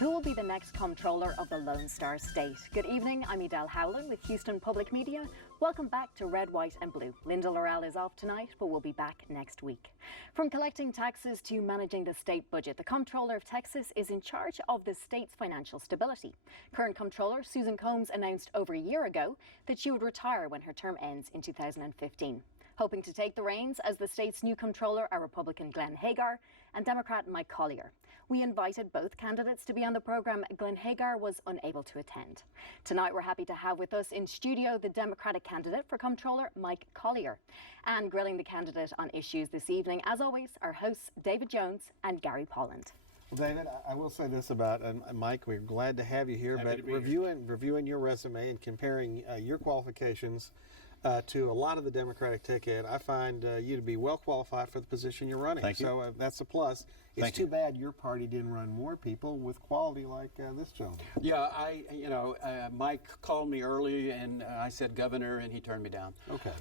Who will be the next comptroller of the Lone Star State? Good evening, I'm Edel Howland with Houston Public Media. Welcome back to Red, White and Blue. Linda Laurel is off tonight, but we'll be back next week. From collecting taxes to managing the state budget, the Comptroller of Texas is in charge of the state's financial stability. Current Comptroller Susan Combs announced over a year ago that she would retire when her term ends in 2015. Hoping to take the reins as the state's new comptroller are Republican Glenn Hagar and Democrat Mike Collier. We invited both candidates to be on the program. Glenn Hagar was unable to attend. Tonight we're happy to have with us in studio the Democratic candidate for comptroller, Mike Collier. And grilling the candidate on issues this evening, as always, our hosts David Jones and Gary Polland. Well, David, I will say this about Mike. We're glad to have you here, but reviewing your resume and comparing your qualifications to a lot of the Democratic ticket, I find you to be well qualified for the position you're running. Thank you. So that's a plus. It's too bad your party didn't run more people with quality like this gentleman. Yeah, Mike called me early, and I said governor, and he turned me down. Okay.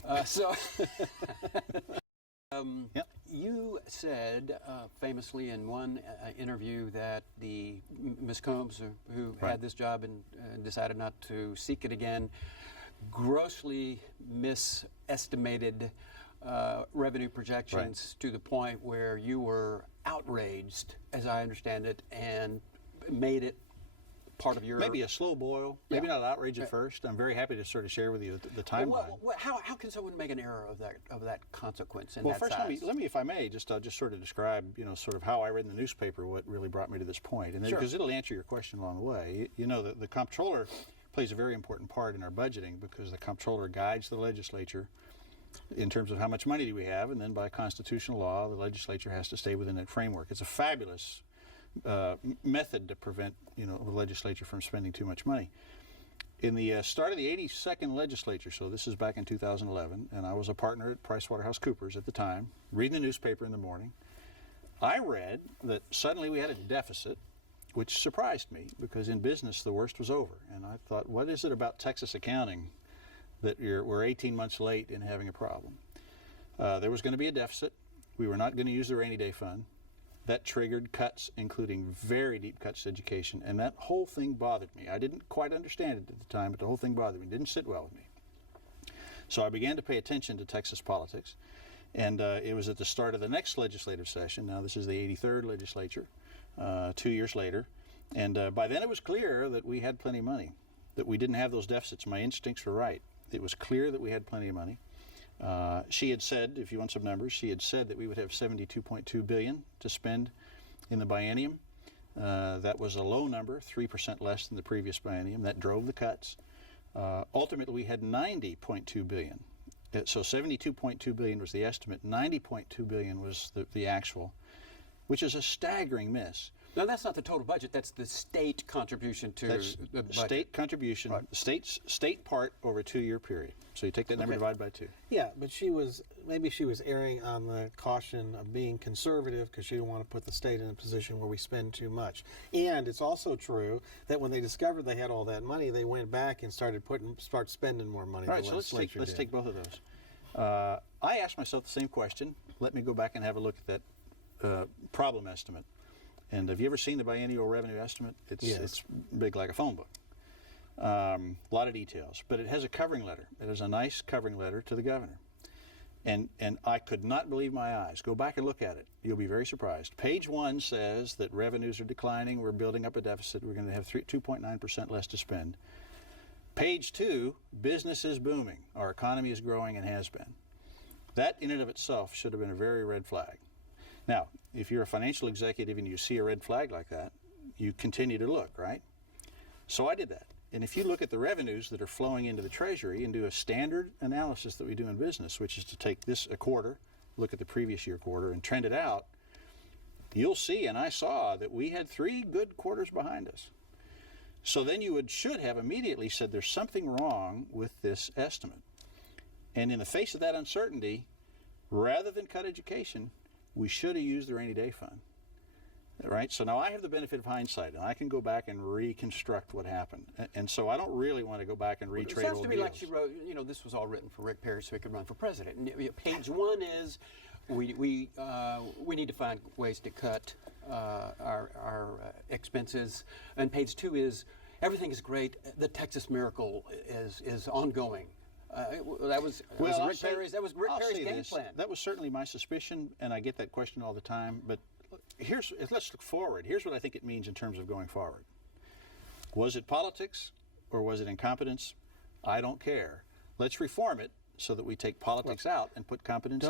Yep. You said famously in one interview that Ms. Combs, who had this job and decided not to seek it again, grossly misestimated revenue projections to the point where you were outraged, as I understand it, and made it part of your... Maybe a slow boil, maybe not outrage at first. I'm very happy to sort of share with you the timeline. How can someone make an error of that consequence in well, that first, size? let me, if I may, just sort of describe, sort of how I read in the newspaper what really brought me to this point, and because it'll answer your question along the way. The comptroller plays a very important part in our budgeting because the comptroller guides the legislature in terms of how much money do we have, and then by constitutional law, the legislature has to stay within that framework. It's a fabulous method to prevent, the legislature from spending too much money. In the start of the 82nd legislature, so this is back in 2011, and I was a partner at PricewaterhouseCoopers at the time, reading the newspaper in the morning, I read that suddenly we had a deficit, which surprised me because in business the worst was over. And I thought, what is it about Texas accounting that we're 18 months late in having a problem? There was going to be a deficit. We were not going to use the rainy day fund. That triggered cuts, including very deep cuts to education, and that whole thing bothered me. I didn't quite understand it at the time, but the whole thing bothered me. It didn't sit well with me. So I began to pay attention to Texas politics, and it was at the start of the next legislative session. Now this is the 83rd legislature, 2 years later, and by then it was clear that we had plenty of money, that we didn't have those deficits. My instincts were right. It was clear that we had plenty of money. She had said, if you want some numbers, she had said that we would have $72.2 billion to spend in the biennium. That was a low number, 3% less than the previous biennium. That drove the cuts. Ultimately, we had $90.2 billion. So $72.2 billion was the estimate. $90.2 billion was the actual, which is a staggering miss. No, that's not the total budget. That's the state contribution to the budget. State contribution, state part over a 2-year period. So you take that number, divide by 2. Yeah, but maybe she was erring on the caution of being conservative because she didn't want to put the state in a position where we spend too much. And it's also true that when they discovered they had all that money, they went back and start spending more money. All right, so let's take both of those. I asked myself the same question. Let me go back and have a look at that problem estimate. And have you ever seen the biennial revenue estimate? It's big like a phone book. A lot of details, but it has a covering letter. It has a nice covering letter to the governor. And I could not believe my eyes. Go back and look at it. You'll be very surprised. Page 1 says that revenues are declining. We're building up a deficit. We're going to have 2.9% less to spend. Page 2, business is booming. Our economy is growing and has been. That in and of itself should have been a very red flag. Now, if you're a financial executive and you see a red flag like that, you continue to look, right? So I did that. And if you look at the revenues that are flowing into the Treasury and do a standard analysis that we do in business, which is to take a quarter, look at the previous year quarter and trend it out, you'll see, and I saw, that we had 3 good quarters behind us. So then you should have immediately said there's something wrong with this estimate. And in the face of that uncertainty, rather than cut education, we should have used the rainy day fund. Right? So now I have the benefit of hindsight, and I can go back and reconstruct what happened. And so I don't really want to go back and retrade It sounds old to me deals. like she wrote, this was all written for Rick Perry so he could run for president. And, page 1 is we need to find ways to cut our expenses. And page 2 is everything is great. The Texas miracle is ongoing. That was Rick Perry's game plan. That was certainly my suspicion, and I get that question all the time. But let's look forward. Here's what I think it means in terms of going forward. Was it politics or was it incompetence? I don't care. Let's reform it so that we take politics out and put competence in.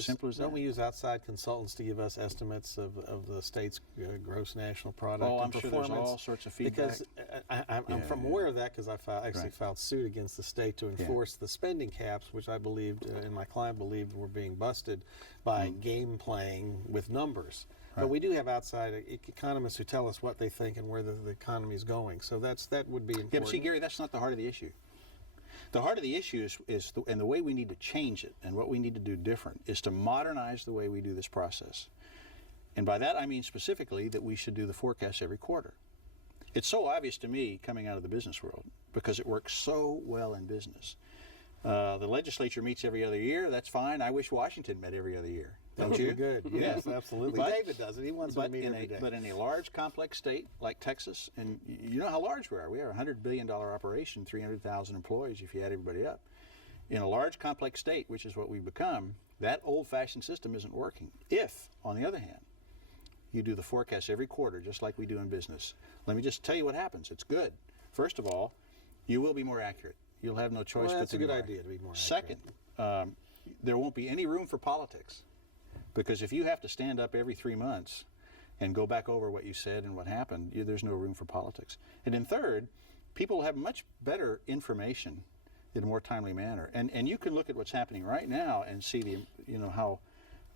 Simple as that. Don't we use outside consultants to give us estimates of the state's gross national product Oh, and I'm sure performance? there's all sorts of feedback. Because I'm aware of that because I filed suit against the state to enforce the spending caps, which I believed and my client believed were being busted by game playing with numbers. But we do have outside economists who tell us what they think and where the economy is going. So that would be important. Yeah, but see, Gary, that's not the heart of the issue. The heart of the issue and the way we need to change it and what we need to do different is to modernize the way we do this process. And by that I mean specifically that we should do the forecast every quarter. It's so obvious to me coming out of the business world because it works so well in business. The legislature meets every other year. That's fine. I wish Washington met every other year. That Don't would you? be good. Yes, absolutely. But- David does it. He wants to meet every day. But in a large, complex state like Texas, and you know how large we are. We are a $100 billion operation, 300,000 employees if you add everybody up. In a large, complex state, which is what we've become, that old-fashioned system isn't working. If, on the other hand, you do the forecast every quarter, just like we do in business, let me just tell you what happens. It's good. First of all, you will be more accurate. You'll have no choice Well, but that's to a be good more idea to be more Second, there won't be any room for politics. Because if you have to stand up every 3 months and go back over what you said and what happened, there's no room for politics. And then third, people have much better information in a more timely manner. And you can look at what's happening right now and see how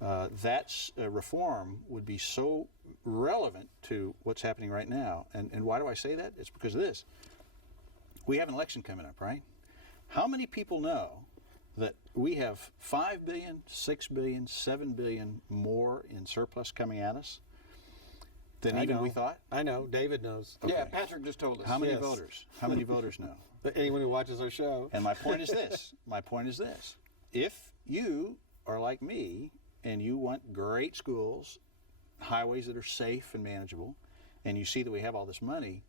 that reform would be so relevant to what's happening right now. And why do I say that? It's because of this. We have an election coming up, right? How many people know that we have $5 billion, $6 billion, $7 billion more in surplus coming at us than even we thought? I know. David knows. Yeah, Patrick just told us. How many Yes. voters? How many voters know? But anyone who watches our show. And my point is this. If you are like me and you want great schools, highways that are safe and manageable, and you see that we have all this money,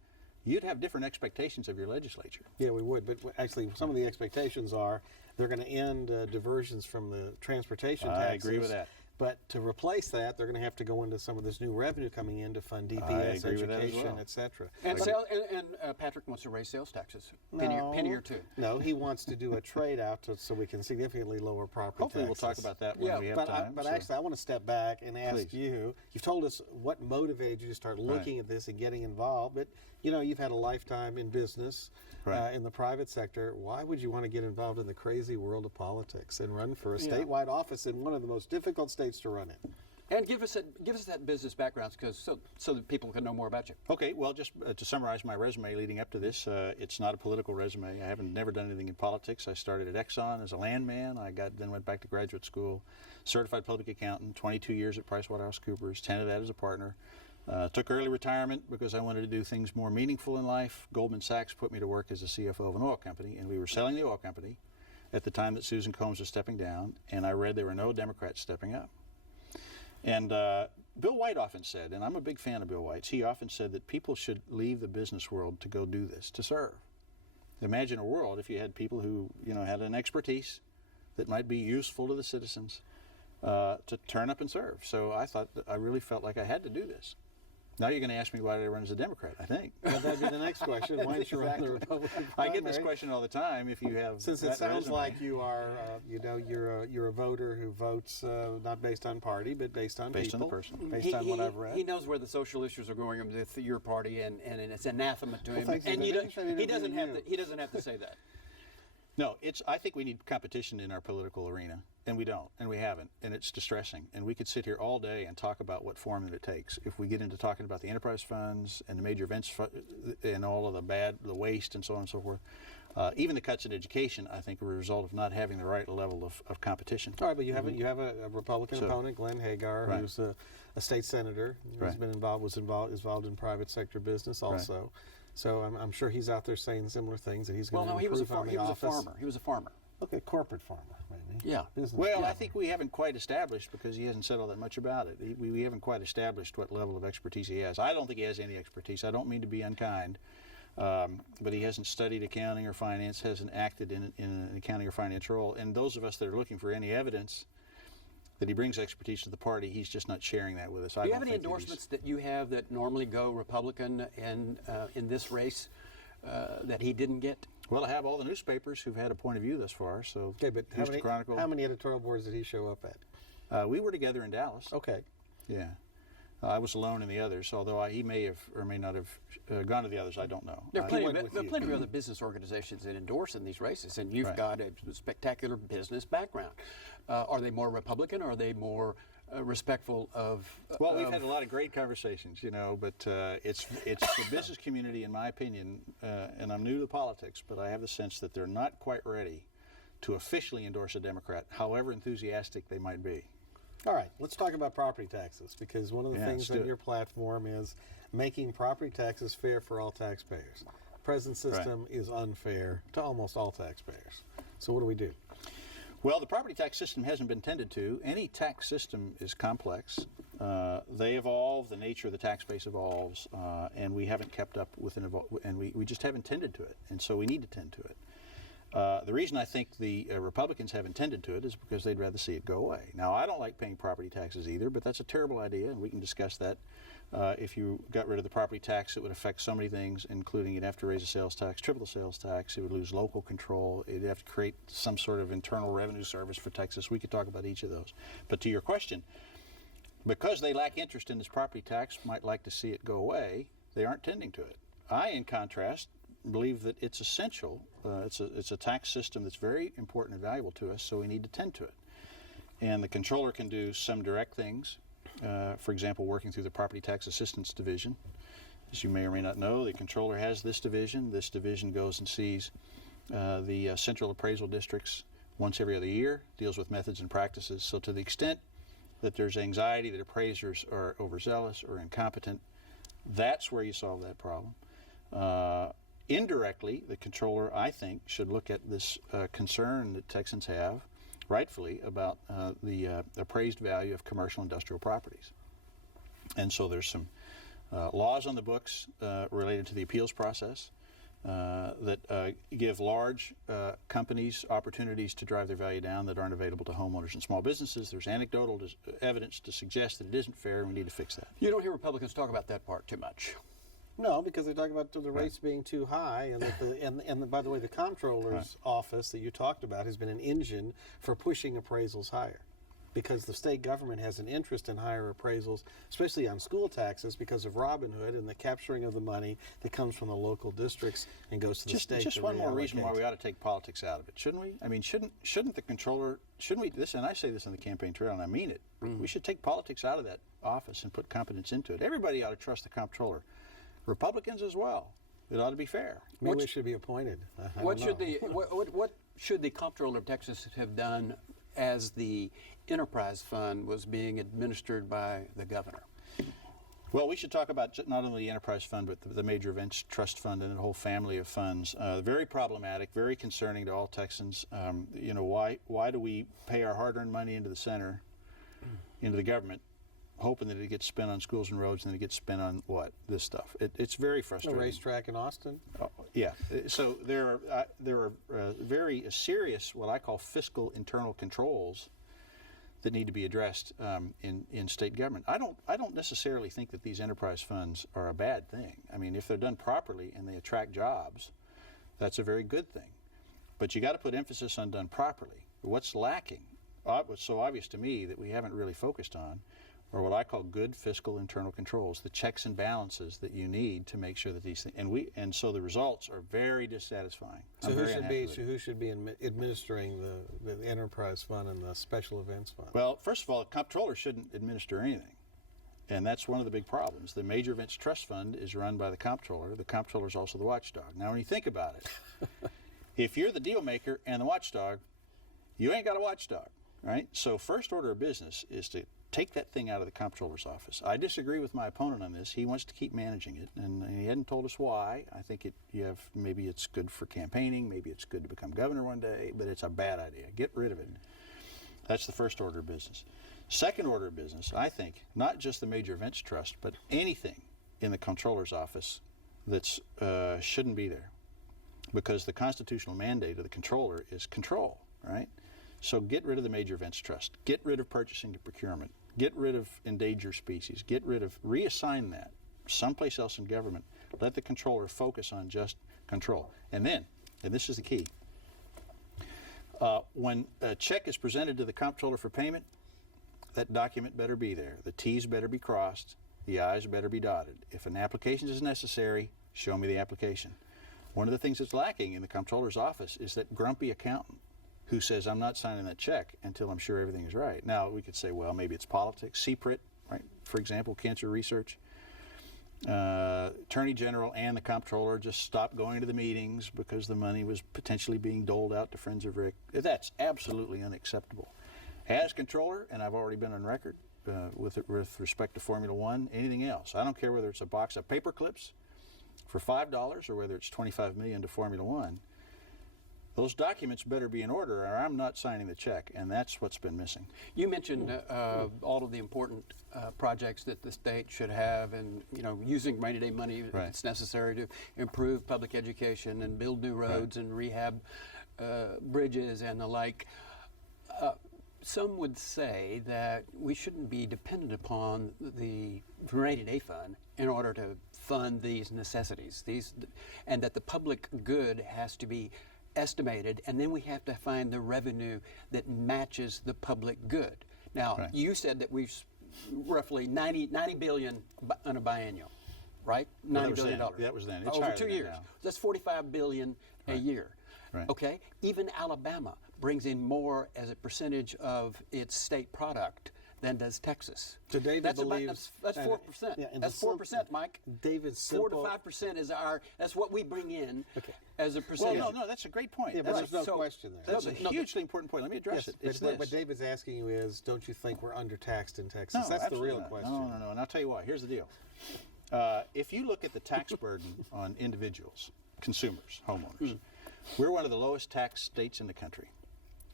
you'd have different expectations of your legislature. Yeah, we would. But actually, some of the expectations are they're going to end diversions from the transportation taxes. I agree with that. But to replace that, they're going to have to go into some of this new revenue coming in to fund DPS, agree with that as education, well. et cetera. And Patrick wants to raise sales taxes, penny or two. No, he wants to do a trade out so we can significantly lower property Hopefully taxes. we'll talk about that when we have time. But so. actually, I want to step back and ask Please. you've told us what motivated you to start looking at this and getting involved, but you've had a lifetime in business, Right. in the private sector. Why would you want to get involved in the crazy world of politics and run for a statewide office in one of the most difficult states to run in? And give us that business background, so that people can know more about you. Okay, well, just to summarize my resume leading up to this, it's not a political resume. I never done anything in politics. I started at Exxon as a landman. Then went back to graduate school, certified public accountant, 22 years at PricewaterhouseCoopers, 10 of that as a partner. Took early retirement because I wanted to do things more meaningful in life. Goldman Sachs put me to work as a CFO of an oil company, and we were selling the oil company at the time that Susan Combs was stepping down, and I read there were no Democrats stepping up. And Bill White often said, and I'm a big fan of Bill White's, he often said that people should leave the business world to go do this, to serve. Imagine a world if you had people who had an expertise that might be useful to the citizens to turn up and serve. So I really felt like I had to do this. Now you're going to ask me why did I run as a Democrat, I think. Well, that'd be the next question. Why didn't you run the Republican I get this primary? question all the time if you have Since that it sounds resume. like you are, you're a voter who votes not based on party, but based on Based on the people, person. based on what I've read. He knows where the social issues are going with your party, and it's anathema to him. thanks for And the he nation. doesn't have to say that. No, I think we need competition in our political arena, and we don't, and we haven't, and it's distressing. And we could sit here all day and talk about what form that it takes. If we get into talking about the enterprise funds and the major events and all of the waste and so on and so forth, even the cuts in education, I think, are a result of not having the right level of competition. All right, but you have a Republican opponent, Glenn Hagar, who's a state senator. He's been involved in private sector business also. Right. So I'm sure he's out there saying similar things that he's going to improve on the office. He was a farmer. Okay, corporate farmer, maybe. Yeah. Well, I think we haven't quite established, because he hasn't said all that much about it, we haven't quite established what level of expertise he has. I don't think he has any expertise. I don't mean to be unkind, but he hasn't studied accounting or finance, hasn't acted in an accounting or finance role. And those of us that are looking for any evidence that he brings expertise to the party, he's just not sharing that with us. Do you have any endorsements that you have that normally go Republican and in this race that he didn't get? Well, I have all the newspapers who've had a point of view thus far. So, okay, but how many editorial boards did he show up at? We were together in Dallas. Okay. Yeah. I was alone in the others, although he may have or may not have gone to the others. I don't know. There are plenty of other business organizations that endorse in these races, and you've got a spectacular business background. Are they more Republican, or are they more respectful of? Well, we've had a lot of great conversations, but it's the business community, in my opinion, and I'm new to politics, but I have the sense that they're not quite ready to officially endorse a Democrat, however enthusiastic they might be. All right, let's talk about property taxes, because one of the things on your platform is making property taxes fair for all taxpayers. The present system is unfair to almost all taxpayers. So what do we do? Well, the property tax system hasn't been tended to. Any tax system is complex. They evolve, the nature of the tax base evolves, and we haven't kept up with and we just haven't tended to it, and so we need to tend to it. The reason I think the Republicans haven't tended to it is because they'd rather see it go away. Now, I don't like paying property taxes either, but that's a terrible idea, and we can discuss that. If you got rid of the property tax, it would affect so many things, including you'd have to raise the sales tax, triple the sales tax, it would lose local control, it'd have to create some sort of internal revenue service for Texas. We could talk about each of those. But to your question, because they lack interest in this property tax, might like to see it go away, they aren't tending to it. I, in contrast, believe that it's essential. It's a tax system that's very important and valuable to us, so we need to tend to it. And the controller can do some direct things. For example, working through the Property Tax Assistance Division. As you may or may not know, the controller has this division. This division goes and sees the central appraisal districts once every other year, deals with methods and practices. So to the extent that there's anxiety that appraisers are overzealous or incompetent, that's where you solve that problem. Indirectly, the controller, I think, should look at this concern that Texans have, rightfully, about the appraised value of commercial industrial properties. And so there's some laws on the books related to the appeals process that give large companies opportunities to drive their value down that aren't available to homeowners and small businesses. There's anecdotal evidence to suggest that it isn't fair, and we need to fix that. You don't hear Republicans talk about that part too much. No, because they talk about the rates being too high, and that by the way, the comptroller's office that you talked about has been an engine for pushing appraisals higher, because the state government has an interest in higher appraisals, especially on school taxes, because of Robin Hood and the capturing of the money that comes from the local districts and goes to the state. Just one more reason why we ought to take politics out of it, shouldn't we? I mean, shouldn't the controller? Shouldn't we? This, and I say this on the campaign trail, and I mean it. We should take politics out of that office and put competence into it. Everybody ought to trust the comptroller. Republicans as well. It ought to be fair. Maybe it should be appointed. What should the Comptroller of Texas have done as the enterprise fund was being administered by the governor? Well, we should talk about not only the enterprise fund, but the major events trust fund and the whole family of funds. Very problematic, very concerning to all Texans. Why do we pay our hard-earned money into the center, into the government, hoping that it gets spent on schools and roads, and then it gets spent on what? This stuff. It's very frustrating. A racetrack in Austin? Yeah. So there are very serious, what I call fiscal internal controls that need to be addressed in state government. I don't necessarily think that these enterprise funds are a bad thing. I mean, if they're done properly and they attract jobs, that's a very good thing. But you got to put emphasis on done properly. What's lacking, what's so obvious to me that we haven't really focused on, are what I call good fiscal internal controls, the checks and balances that you need to make sure that these things, and so the results are very dissatisfying. So I'm who very should unhappy be with it. who should be administering the enterprise fund and the special events fund? Well, first of all, a comptroller shouldn't administer anything. And that's one of the big problems. The Major Events Trust Fund is run by the comptroller. The comptroller is also the watchdog. Now, when you think about it, if you're the deal maker and the watchdog, you ain't got a watchdog, right? So first order of business is to take that thing out of the comptroller's office. I disagree with my opponent on this. He wants to keep managing it, and he hadn't told us why. I think maybe it's good for campaigning, maybe it's good to become governor one day, but it's a bad idea. Get rid of it. That's the first order of business. Second order of business, I think, not just the Major Events Trust, but anything in the comptroller's office that's shouldn't be there, because the constitutional mandate of the controller is control, right? So get rid of the Major Events Trust, get rid of purchasing and procurement, get rid of endangered species, reassign that someplace else in government. Let the controller focus on just control. And then, and this is the key, when a check is presented to the comptroller for payment, that document better be there. The T's better be crossed, the I's better be dotted. If an application is necessary, show me the application. One of the things that's lacking in the comptroller's office is that grumpy accountant who says, I'm not signing that check until I'm sure everything is right. Now, we could say, well, maybe it's politics. CPRIT, right? For example, cancer research. Attorney General and the comptroller just stopped going to the meetings because the money was potentially being doled out to Friends of Rick. That's absolutely unacceptable. As controller, and I've already been on record with respect to Formula One, anything else, I don't care whether it's a box of paper clips for $5 or whether it's $25 million to Formula One, those documents better be in order or I'm not signing the check, and that's what's been missing. You mentioned all of the important projects that the state should have, and using rainy day money if it's necessary to improve public education and build new roads and rehab bridges and the like. Some would say that we shouldn't be dependent upon the rainy day fund in order to fund these necessities, and that the public good has to be estimated, and then we have to find the revenue that matches the public good. Now, you said that we've roughly 90 billion on a biennial, right? $90 billion. That was then. It's over higher 2 than that years. now. That's 45 billion a year. Right. Okay? Even Alabama brings in more as a percentage of its state product than does Texas. So David that's believes that's 4%. That's 4%, Mike. David's 4 to 5% is that's what we bring in as a Well, percentage. no, that's a great point. Yeah, but That's there's no question there. That's a hugely important point. Let me address it. It's but what this. David's asking you is, don't you think we're undertaxed in Texas? No, That's the absolutely real not. question. No. And I'll tell you why. Here's the deal. If you look at the tax burden on individuals, consumers, homeowners, we're one of the lowest tax states in the country.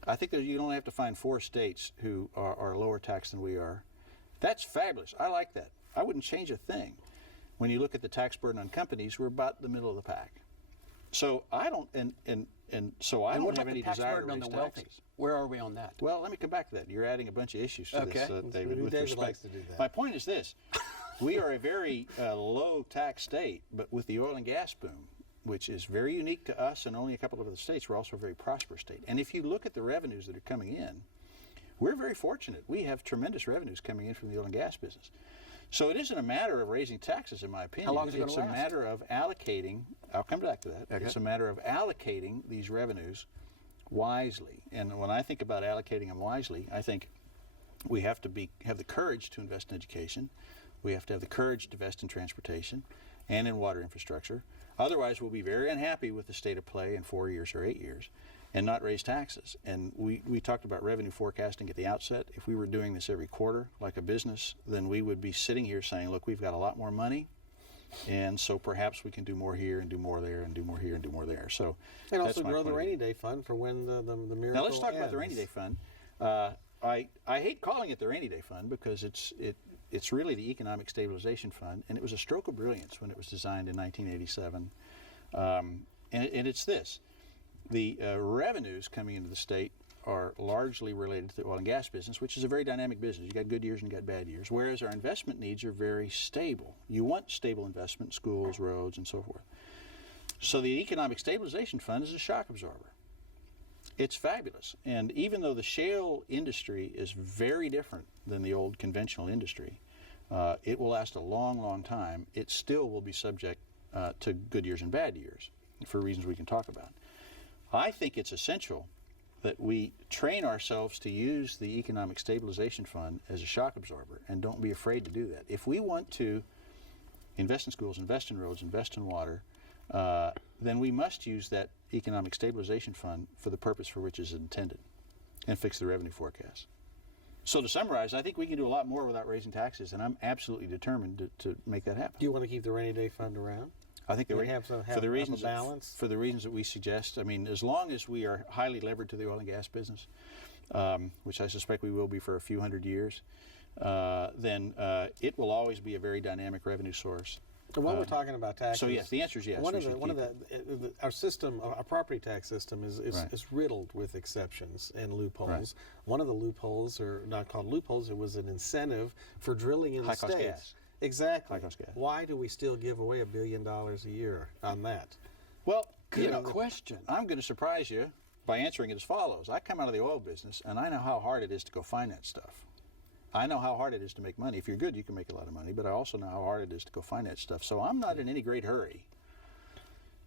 I think that you only have to find 4 states who are lower taxed than we are. That's fabulous. I like that. I wouldn't change a thing. When you look at the tax burden on companies, we're about the middle of the pack. So I don't, so I don't have any desire to raise taxes. Where are we on that? Well, let me come back to that. You're adding a bunch of issues to this, David. With David respect. likes to do that. My point is this: we are a very low tax state, but with the oil and gas boom, which is very unique to us and only a couple of other states, we're also a very prosperous state. And if you look at the revenues that are coming in, we're very fortunate. We have tremendous revenues coming in from the oil and gas business. So it isn't a matter of raising taxes, in my opinion. How long is it It's gonna a last? matter of allocating. I'll come back to that. Okay. It's a matter of allocating these revenues wisely. And when I think about allocating them wisely, I think we have to have the courage to invest in education. We have to have the courage to invest in transportation and in water infrastructure. Otherwise, we'll be very unhappy with the state of play in 4 years or 8 years and not raise taxes. And we talked about revenue forecasting at the outset. If we were doing this every quarter like a business, then we would be sitting here saying, look, we've got a lot more money, and so perhaps we can do more here and do more there and do more here and do more there. So And that's also my grow the point of rainy view. day fund for when the miracle Now let's talk about the rainy ends. day fund. I hate calling it the rainy day fund because it's really the economic stabilization fund, and it was a stroke of brilliance when it was designed in 1987. And it's this: the revenues coming into the state are largely related to the oil and gas business, which is a very dynamic business. You got good years and you got bad years, whereas our investment needs are very stable. You want stable investment, schools, roads, and so forth. So the economic stabilization fund is a shock absorber. It's fabulous. And even though the shale industry is very different than the old conventional industry, it will last a long, long time. It still will be subject to good years and bad years for reasons we can talk about. I think it's essential that we train ourselves to use the Economic Stabilization Fund as a shock absorber, and don't be afraid to do that. If we want to invest in schools, invest in roads, invest in water, then we must use that Economic Stabilization Fund for the purpose for which it's intended and fix the revenue forecast. So to summarize, I think we can do a lot more without raising taxes, and I'm absolutely determined to make that happen. Do you want to keep the rainy day fund around? I think Do the we have for the reasons a balance? for the reasons that we suggest. I mean, as long as we are highly levered to the oil and gas business, which I suspect we will be for a few hundred years, then it will always be a very dynamic revenue source. And while we're talking about taxes, So yes, the answer is yes. Our system, our property tax system, is riddled with exceptions and loopholes. Right. One of the loopholes, or not called loopholes, it was an incentive for drilling in the High-cost states. gas. Exactly. High-cost gas. Why do we still give away $1 billion a year on that? Well, Good question. I'm going to surprise you by answering it as follows. I come out of the oil business, and I know how hard it is to go find that stuff. I know how hard it is to make money. If you're good, you can make a lot of money, but I also know how hard it is to go find that stuff. So I'm not in any great hurry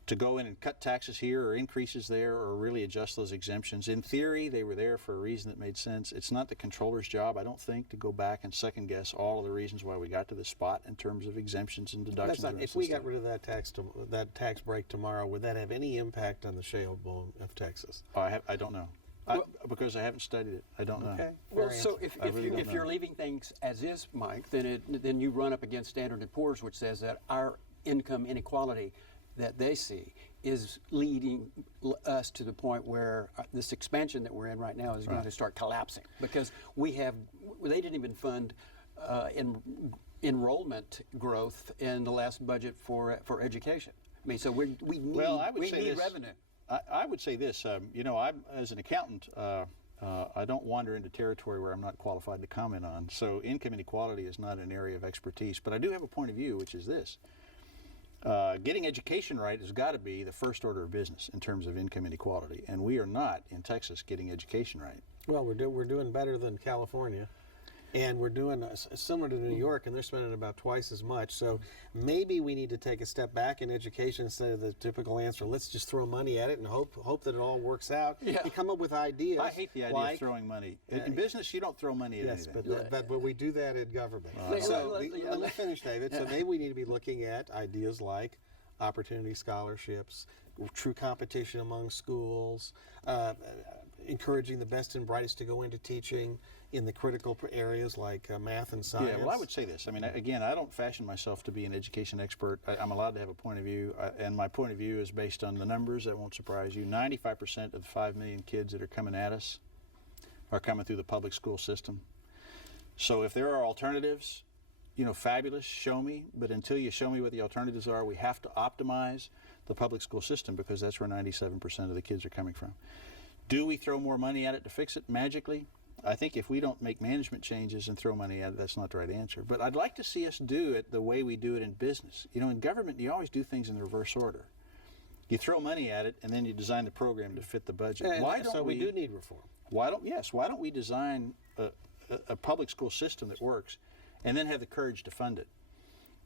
to go in and cut taxes here or increases there or really adjust those exemptions. In theory, they were there for a reason that made sense. It's not the controller's job, I don't think, to go back and second guess all of the reasons why we got to this spot in terms of exemptions and deductions. If we got rid of that tax break tomorrow, would that have any impact on the shale boom of Texas? I don't know. Because I haven't studied it. I don't know. Okay. Well, Fair so answer. if you're leaving things as is, Mike, then you run up against Standard & Poor's, which says that our income inequality that they see is leading us to the point where this expansion that we're in right now is going to start collapsing, because they didn't even fund enrollment growth in the last budget for education. I mean, so we need revenue. I would say this, I'm, as an accountant, I don't wander into territory where I'm not qualified to comment on. So income inequality is not an area of expertise. But I do have a point of view, which is this. Getting education right has got to be the first order of business in terms of income inequality. And we are not, in Texas, getting education right. Well, we're doing better than California. And we're doing similar to New York, and they're spending about twice as much. So maybe we need to take a step back in education instead of the typical answer, let's just throw money at it and hope that it all works out. Yeah. You come up with ideas. I hate the idea of throwing money. In business, you don't throw money at anything. Yes, but we do that in government. Let me finish, David. So maybe we need to be looking at ideas like opportunity scholarships, true competition among schools, encouraging the best and brightest to go into teaching in the critical areas like math and science. Yeah, well, I would say this. I mean, again, I don't fashion myself to be an education expert. I'm allowed to have a point of view, and my point of view is based on the numbers. That won't surprise you. 95% of the 5 million kids that are coming at us are coming through the public school system. So if there are alternatives, fabulous, show me. But until you show me what the alternatives are, we have to optimize the public school system, because that's where 97% of the kids are coming from. Do we throw more money at it to fix it magically? I think if we don't make management changes and throw money at it, that's not the right answer. But I'd like to see us do it the way we do it in business. In government, you always do things in the reverse order. You throw money at it, and then you design the program to fit the budget. So we do need reform. Why don't we design a public school system that works, and then have the courage to fund it?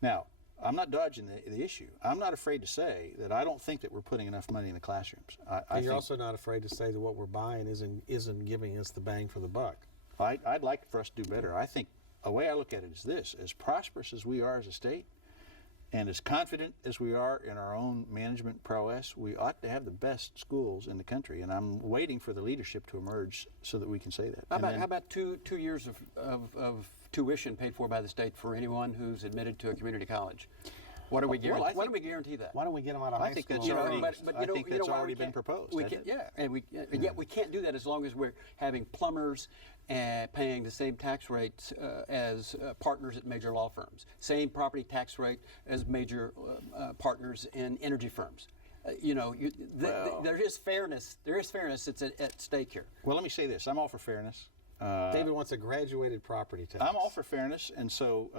Now, I'm not dodging the issue. I'm not afraid to say that I don't think that we're putting enough money in the classrooms. And you're also not afraid to say that what we're buying isn't giving us the bang for the buck. I'd like for us to do better. I think a way I look at it is this: as prosperous as we are as a state, and as confident as we are in our own management prowess, we ought to have the best schools in the country. And I'm waiting for the leadership to emerge so that we can say that. How about two years of tuition paid for by the state for anyone who's admitted to a community college? What do we guarantee? Why do we guarantee that? Why don't we get them out of high school? I think that's already been proposed. Yet we can't do that as long as we're having plumbers and paying the same tax rates as partners at major law firms, same property tax rate as major partners in energy firms. There is fairness. There is fairness. It's at stake here. Well, let me say this: I'm all for fairness. David wants a graduated property tax. I'm all for fairness, and so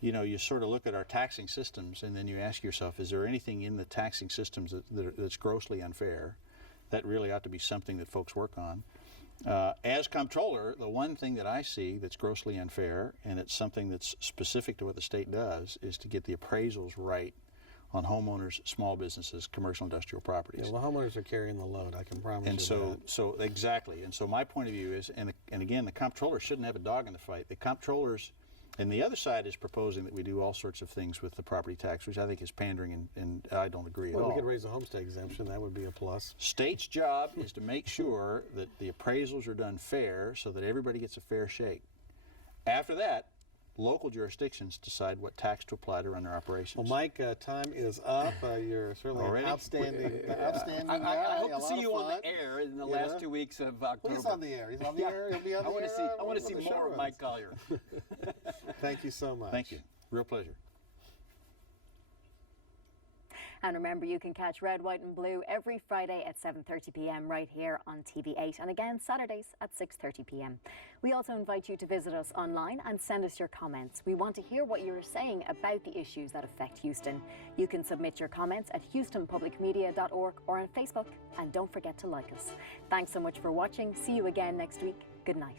you sort of look at our taxing systems, and then you ask yourself, is there anything in the taxing systems that's grossly unfair? that really ought to be something that folks work on. As comptroller, the one thing that I see that's grossly unfair, and it's something that's specific to what the state does, is to get the appraisals right on homeowners, small businesses, commercial industrial properties. Yeah, well, homeowners are carrying the load, I can promise And you so, that. so exactly. And so my point of view is, and again, the comptroller shouldn't have a dog in the fight. The comptrollers, and the other side is proposing that we do all sorts of things with the property tax, which I think is pandering, and I don't agree Well, at we all. could raise the homestead exemption, that would be a plus. State's job is to make sure that the appraisals are done fair so that everybody gets a fair shake. After that, local jurisdictions decide what tax to apply to run their operations. Well, Mike, time is up. You're certainly Already? an outstanding I guy. hope a to lot see of you on fun. the air in the Yeah. last 2 weeks of October. Well, he's on the air. He's on the air. He'll be on the I want air. to see. I want to when see the show more of runs. Mike Collier. Thank you so much. Thank you. Real pleasure. And remember, you can catch Red, White and Blue every Friday at 7:30 p.m. right here on TV8, and again Saturdays at 6:30 p.m. We also invite you to visit us online and send us your comments. We want to hear what you're saying about the issues that affect Houston. You can submit your comments at houstonpublicmedia.org or on Facebook, and don't forget to like us. Thanks so much for watching. See you again next week. Good night.